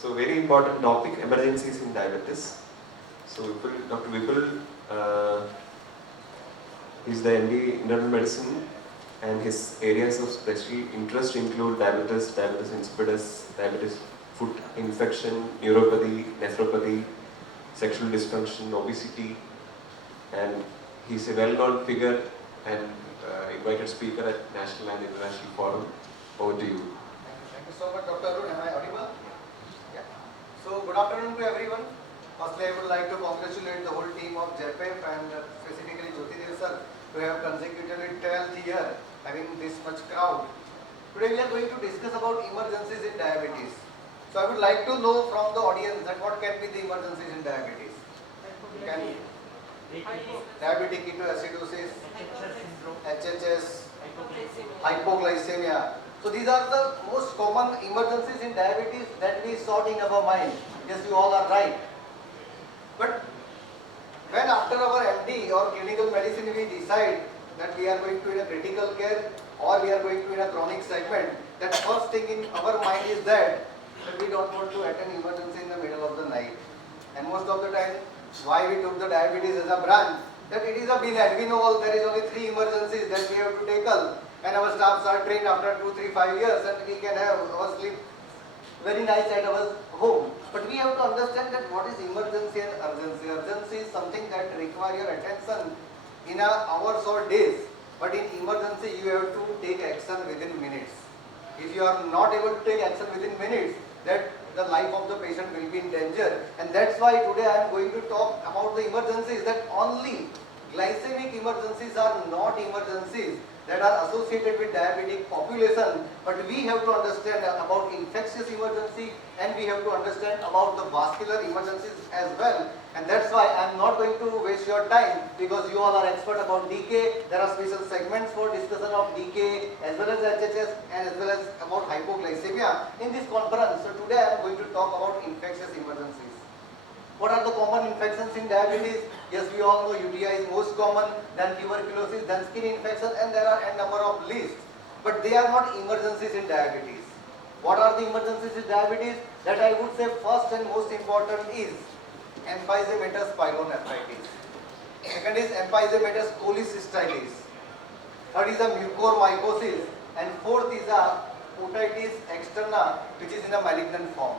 So very important topic, emergencies in diabetes. So Dr. Vipul is the MD Internal Medicine, and his areas of special interest include diabetes, diabetes insipidus, diabetes foot infection, neuropathy, nephropathy, sexual dysfunction, obesity, and he's a well-known figure and invited speaker at national and international forum. Over to you. Thank you so much, Dr. Arun. Am I audible? Yeah. So, good afternoon to everyone. Firstly, I would like to congratulate the whole team of JPEF and specifically Jyotidev sir to have consecutively 12th year having this much crowd. Today we are going to discuss about emergencies in diabetes. So, I would like to know from the audience that what can be the emergencies in diabetes. Can diabetic ketoacidosis, HHS, hypoglycemia. So these are the most common emergencies in diabetes that we sort in our mind. Yes, you all are right. But when after our MD or clinical medicine we decide that we are going to in a critical care or we are going to in a chronic segment, that first thing in our mind is that we don't want to attend emergency in the middle of the night. And most of the time, why we took the diabetes as a branch, that it is a binary. We know all there is only 3 emergencies that we have to tackle, and our staffs are trained after 2, 3, 5 years, and we can have our sleep very nice at our home. But we have to understand that what is emergency and urgency. Urgency is something that require your attention in hours or days, but in emergency you have to take action within minutes. If you are not able to take action within minutes, that the life of the patient will be in danger. And that's why today I am going to talk about the emergencies, that only glycemic emergencies are not emergencies that are associated with diabetic population, but we have to understand about infectious emergency and we have to understand about the vascular emergencies as well. And that's why I am not going to waste your time, because you all are expert about DK. There are special segments for discussion of DK as well as HHS and as well as about hypoglycemia in this conference. So today I am going to talk about infectious emergencies. What are the common infections in diabetes? Yes, we all know UTI is most common, then tuberculosis, then skin infection, and there are a number of lists. But they are not emergencies in diabetes. What are the emergencies in diabetes? That I would say first and most important is emphysematous pyelonephritis. Second is emphysematous cholecystitis. Third is a mucormycosis. And fourth is a otitis externa, which is in a malignant form.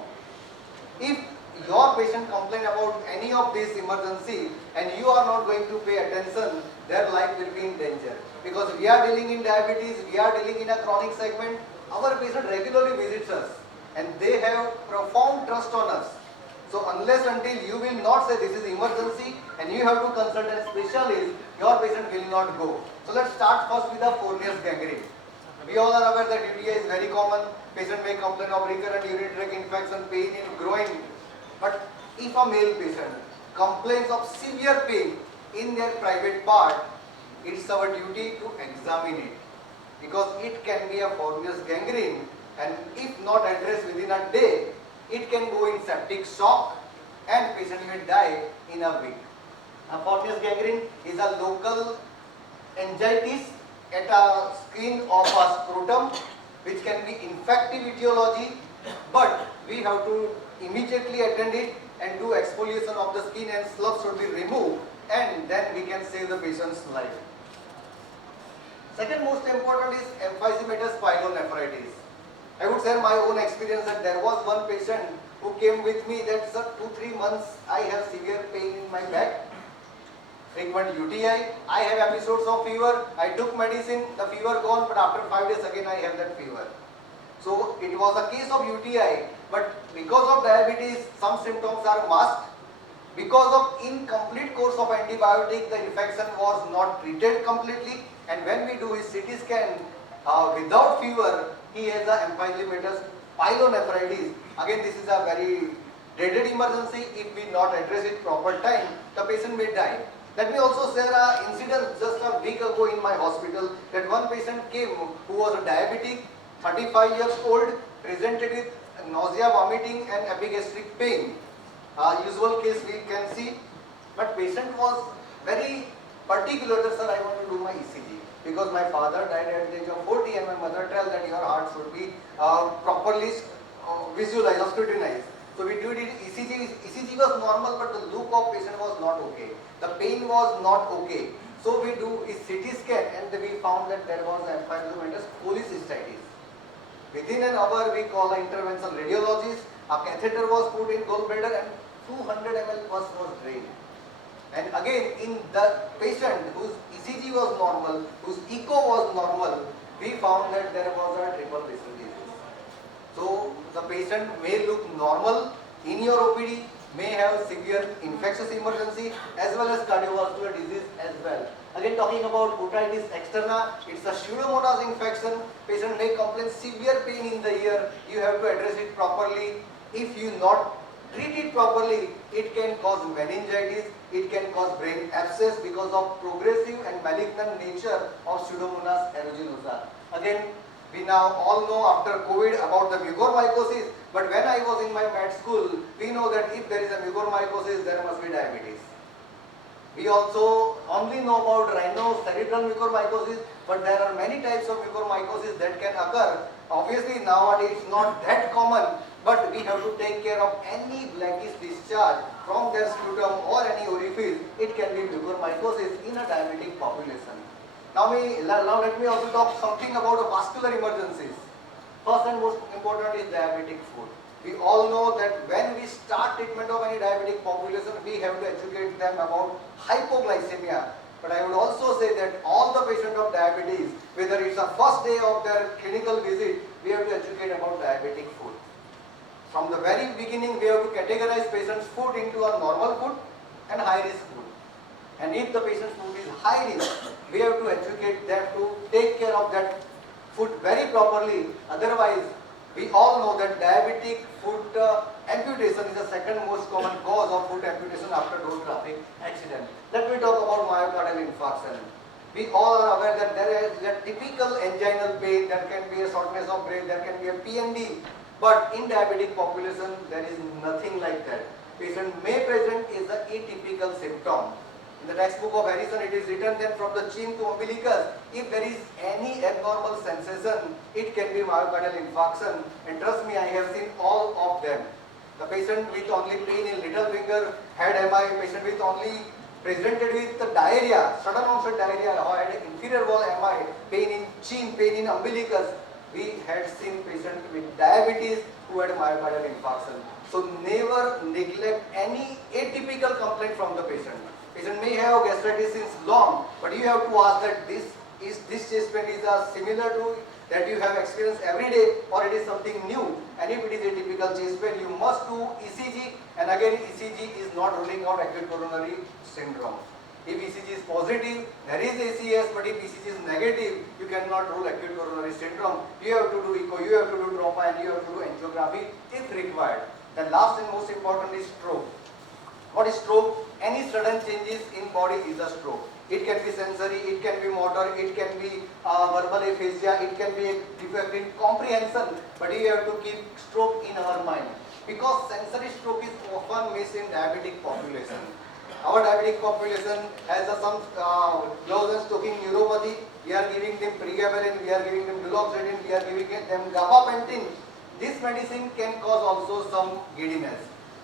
If your patient complain about any of these emergency and you are not going to pay attention, their life will be in danger. Because we are dealing in diabetes, we are dealing in a chronic segment, our patient regularly visits us and they have profound trust on us. So unless until you will not say this is emergency and you have to consult a specialist, your patient will not go. So let's start first with the Fournier's gangrene. We all are aware that UTI is very common. Patient may complain of recurrent urinary tract infection, pain in groin. But if a male patient complains of severe pain in their private part, it's our duty to examine it, because it can be a Fournier's gangrene, and if not addressed within a day, it can go in septic shock and patient may die in a week. A Fournier's gangrene is a local angiitis at a skin of a scrotum, which can be infective etiology, but we have to immediately attend it and do exfoliation of the skin and slough should be removed, and then we can save the patient's life. Second most important is emphysematous pyelonephritis. I would share my own experience that there was one patient who came with me that, sir, 2-3 months I have severe pain in my back, frequent UTI, I have episodes of fever, I took medicine, the fever gone, but after 5 days again I have that fever. So it was a case of UTI, but because of diabetes, some symptoms are masked. Because of incomplete course of antibiotic, the infection was not treated completely, and when we do his CT scan without fever, he has a emphysematous pyelonephritis. Again, this is a very dreaded emergency. If we not address it proper time, the patient may die. Let me also share an incident just a week ago in my hospital, that one patient came who was a diabetic, 35 years old, presented with nausea, vomiting and epigastric pain. Usual case we can see, but patient was very particular that, sir, I want to do my ECG because my father died at the age of 40 and my mother tells that your heart should be properly visualized or scrutinized. So we did it ECG. ECG was normal, but the look of patient was not okay. The pain was not okay. So we do a CT scan and we found that there was a emphysematous cholecystitis. Within an hour, we call an interventional radiologist. A catheter was put in gallbladder and 200 ml pus was drained. And again, in the patient whose ECG was normal, whose echo was normal, we found that there was a triple vessel disease. So the patient may look normal in your OPD, may have severe infectious emergency as well as cardiovascular disease as well. Again, talking about otitis externa, it's a pseudomonas infection. Patient may complain severe pain in the ear. You have to address it properly. If you not treat it properly, it can cause meningitis, it can cause brain abscess because of progressive and malignant nature of Pseudomonas aeruginosa. Again, we now all know after COVID about the mucormycosis, but when I was in my med school, we know that if there is a mucormycosis, there must be diabetes. We also only know about rhinocerebral mucormycosis, but there are many types of mucormycosis that can occur. Obviously, nowadays it's not that common, but we have to take care of any blackish discharge from their sputum or any orifice. It can be mucormycosis in a diabetic population. Now let me also talk something about vascular emergencies. First and most important is diabetic foot. We all know that when we start treatment of any diabetic population, we have to educate them about hypoglycemia. But I would also say that all the patients of diabetes, whether it's the first day of their clinical visit, we have to educate about diabetic food. From the very beginning, we have to categorize patient's food into a normal food and high risk food. And if the patient's food is high risk, we have to educate them to take care of that food very properly. Otherwise, we all know that diabetic foot amputation is the second most common cause of foot amputation after road traffic accident. Let me talk about myocardial infarction. We all are aware that there is a typical anginal pain, there can be a shortness of breath, there can be a PND, but in diabetic population there is nothing like that. Patient may present is an atypical symptom. In the textbook of Harrison, it is written that from the chin to umbilicus, if there is any abnormal sensation, it can be myocardial infarction. And trust me, I have seen all of them. The patient with only pain in little finger had MI, patient with only presented with diarrhea, sudden onset diarrhea, or had inferior wall MI, pain in chin, pain in umbilicus. We had seen patient with diabetes who had myocardial infarction. So never neglect any atypical complaint from the patient. Patient may have gastritis since long, but you have to ask that this chest pain is similar to that you have experienced every day, or it is something new. And if it is a typical chest pain, you must do ECG. And again, ECG is not ruling out acute coronary syndrome. If ECG is positive, there is ACS, but if ECG is negative, you cannot rule acute coronary syndrome. You have to do echo, you have to do troponin, and you have to do angiography if required. The last and most important is stroke. What is stroke? Any sudden changes in body is a stroke. It can be sensory, it can be motor, it can be verbal aphasia, it can be a defect in comprehension, but you have to keep stroke in our mind. Because sensory stroke is often missed in diabetic population. Our diabetic population has some close and stoking neuropathy. We are giving them pregabalin, we are giving them duloxetine, we are giving them gabapentin. This medicine can cause also some giddiness.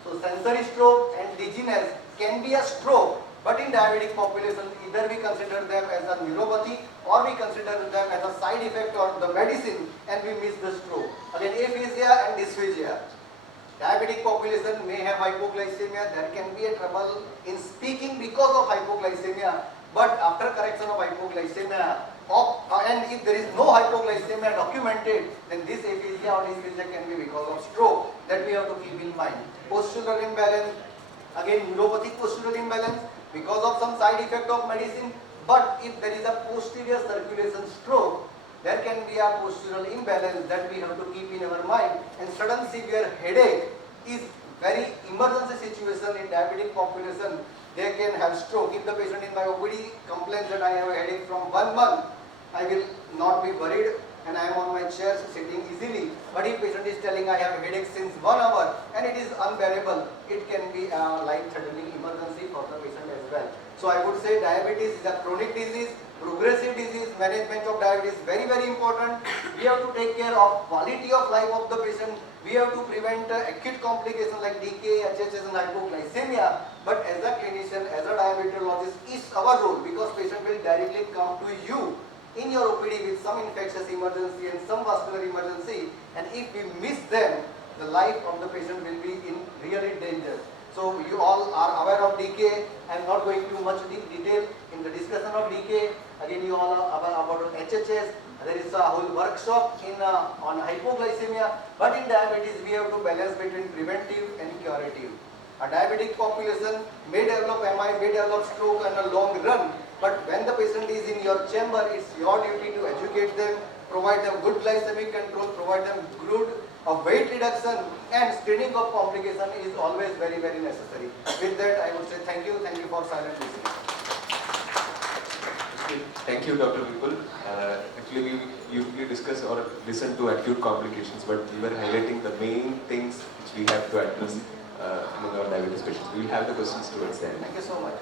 So sensory stroke and dizziness can be a stroke, but in diabetic population, either we consider them as a neuropathy or we consider them as a side effect of the medicine and we miss the stroke. Again, aphasia and dysphagia. Diabetic population may have hypoglycemia. There can be a trouble in speaking because of hypoglycemia, but after correction of hypoglycemia, and if there is no hypoglycemia documented, then this aphasia or dysphagia can be because of stroke. That we have to keep in mind. Postural imbalance, again neuropathic postural imbalance because of some side effect of medicine, but if there is a posterior circulation stroke, there can be a postural imbalance that we have to keep in our mind. And sudden severe headache is very emergency situation in diabetic population. They can have stroke. If the patient in my OPD complains that I have a headache from 1 month, I will not be worried and I am on my chair sitting easily. But if patient is telling I have a headache since 1 hour and it diabetes unbearable, it can be a life-threatening emergency for the patient as well. So I would say diabetes is a chronic disease, progressive disease. Management of diabetes is very, very important. We have to take care of quality of life of the patient. We have to prevent acute complications like decay, HHS and hypoglycemia. But as a clinician, as a diabetologist, it's our role, because patient will directly come to you in your OPD with some infectious emergency and some vascular emergency, and if we miss them, the life of the patient will be in really danger. So you all are aware of decay. I am not going to much detail in the discussion of decay. Again, you all are aware about HHS. There is a whole workshop on hypoglycemia. But in diabetes, we have to balance between preventive and curative. A diabetic population may develop MI, may develop stroke in a long run. But when the patient is in your chamber, it's your duty to educate them, provide them good glycemic control, provide them good weight reduction, and screening of complication is always very, very necessary. With that, I would say thank you for silent listening. Thank you, Dr. Vipul. Actually, we usually discuss or listen to acute complications, but we were highlighting the main things which we have to address among our diabetes patients. We will have the questions towards the end. Thank you so much.